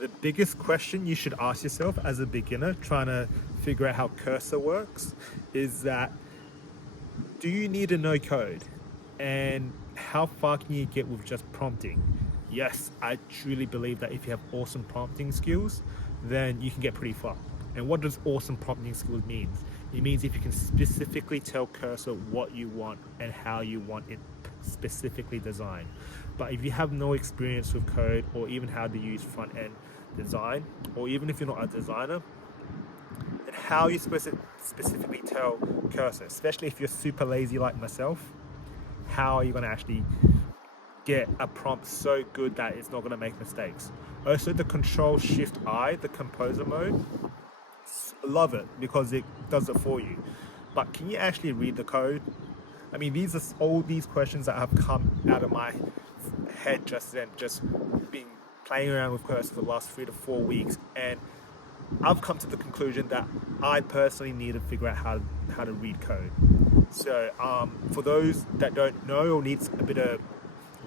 The biggest question you should ask yourself as a beginner trying to figure out how cursor works is that, do you need to know code? And how far can you get with just prompting? Yes, I truly believe that if you have awesome prompting skills, then you can get pretty far. And what does awesome prompting skills mean? It means if you can specifically tell cursor what you want and how you want it specifically designed. But if you have no experience with code or even how to use front end design, or even if you're not a designer, and how you specifically tell cursor, especially if you're super lazy like myself, how are you going to actually get a prompt so good that it's not going to make mistakes? Also, the Control Shift I, the composer mode, love it because it does it for you. But can you actually read the code? I mean, these are all these questions that have come out of my head just then, just being playing around with cursor for the last 3 to 4 weeks, and I've come to the conclusion that I personally need to figure out how to read code. So for those that don't know or needs a bit of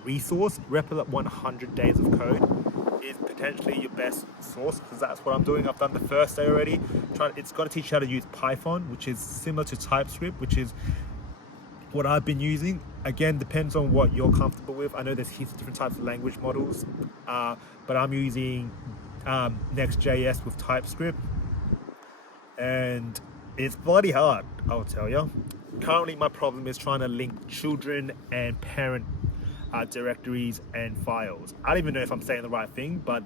resource, Replit 100 Days of Code is potentially your best source, because that's what I'm doing. I've done the first day already. It's going to teach you how to use Python, which is similar to TypeScript, which is what I've been using. Again, depends on what you're comfortable with. I know there's heaps of different types of language models, but I'm using Next.js with TypeScript, and it's bloody hard, I'll tell you. Currently, my problem is trying to link children and parent directories and files. I don't even know if I'm saying the right thing, but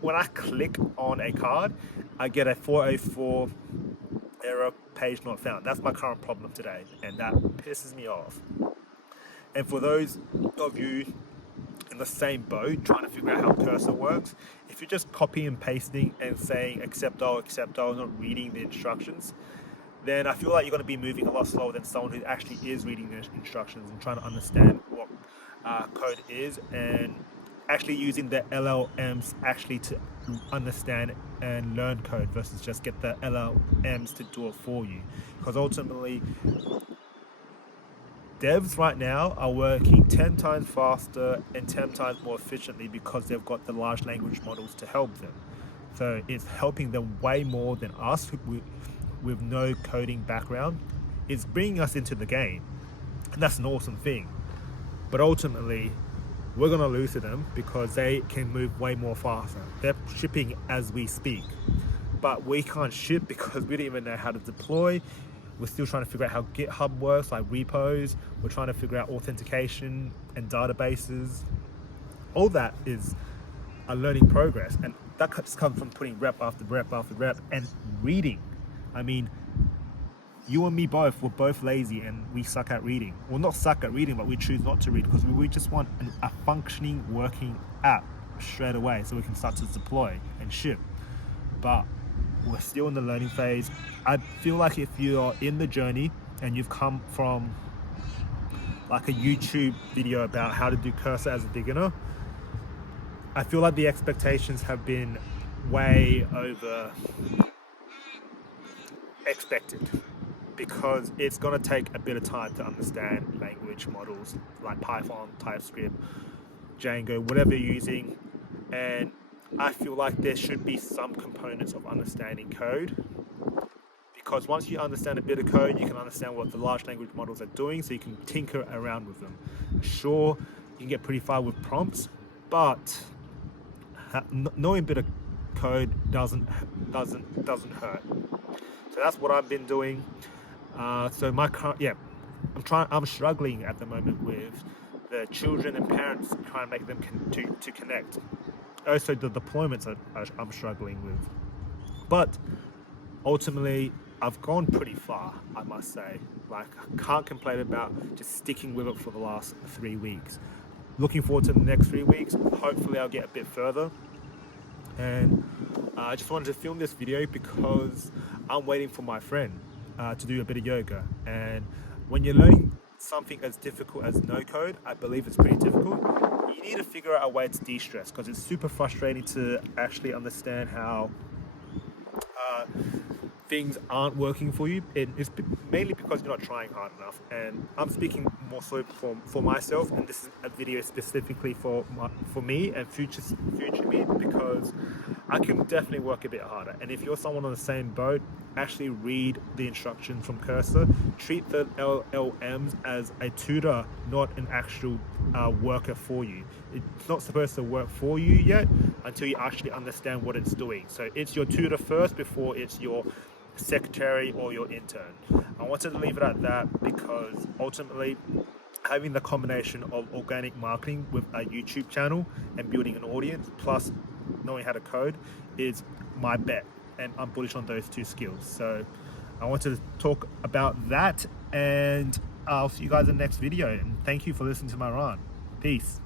when I click on a card, I get a 404 error, page not found. That's my current problem today, and that pisses me off. And for those of you in the same boat trying to figure out how cursor works, if you're just copying and pasting and saying accept all, not reading the instructions, then I feel like you're going to be moving a lot slower than someone who actually is reading the instructions and trying to understand what code is, and actually using the LLMs actually to understand and learn code versus just get the LLMs to do it for you. Because ultimately, devs right now are working 10 times faster and 10 times more efficiently because they've got the large language models to help them. So it's helping them way more than us with no coding background. It's bringing us into the game, and that's an awesome thing. But ultimately, we're going to lose to them because they can move way more faster. They're shipping as we speak, but we can't ship because we don't even know how to deploy. We're still trying to figure out how GitHub works, like repos. We're trying to figure out authentication and databases. All that is a learning progress, and that just comes from putting rep after rep after rep and reading. I mean, you and me both, we're both lazy and we suck at reading. Well, not suck at reading, but we choose not to read because we just want a functioning, working app straight away so we can start to deploy and ship. But we're still in the learning phase. I feel like if you're in the journey and you've come from like a YouTube video about how to do cursor as a beginner, I feel like the expectations have been way over expected, because it's going to take a bit of time to understand language models like Python, TypeScript, Django, whatever you're using. And I feel like there should be some components of understanding code, because once you understand a bit of code, you can understand what the large language models are doing, so you can tinker around with them. Sure, you can get pretty far with prompts, but knowing a bit of code doesn't hurt. So that's what I've been doing. So my current, I'm struggling at the moment with the children and parents, trying to make them to connect. Also, the deployments I'm struggling with. But ultimately, I've gone pretty far, I must say. Like, I can't complain about just sticking with it for the last 3 weeks. Looking forward to the next 3 weeks. Hopefully, I'll get a bit further. And I just wanted to film this video because I'm waiting for my friend to do a bit of yoga. And when you're learning something as difficult as no code, I believe it's pretty difficult. You need to figure out a way to de-stress, because it's super frustrating to actually understand how things aren't working for you. It's mainly because you're not trying hard enough. And I'm speaking more so for myself, and this is a video specifically for me and future me, because I can definitely work a bit harder. And if you're someone on the same boat, actually read the instructions from Cursor. Treat the LLMs as a tutor, not an actual worker for you. It's not supposed to work for you yet until you actually understand what it's doing. So it's your tutor first before it's your secretary or your intern. I wanted to leave it at that because ultimately having the combination of organic marketing with a YouTube channel and building an audience plus knowing how to code is my bet, and I'm bullish on those two skills. So I wanted to talk about that, and I'll see you guys in the next video, and thank you for listening to my rant. Peace.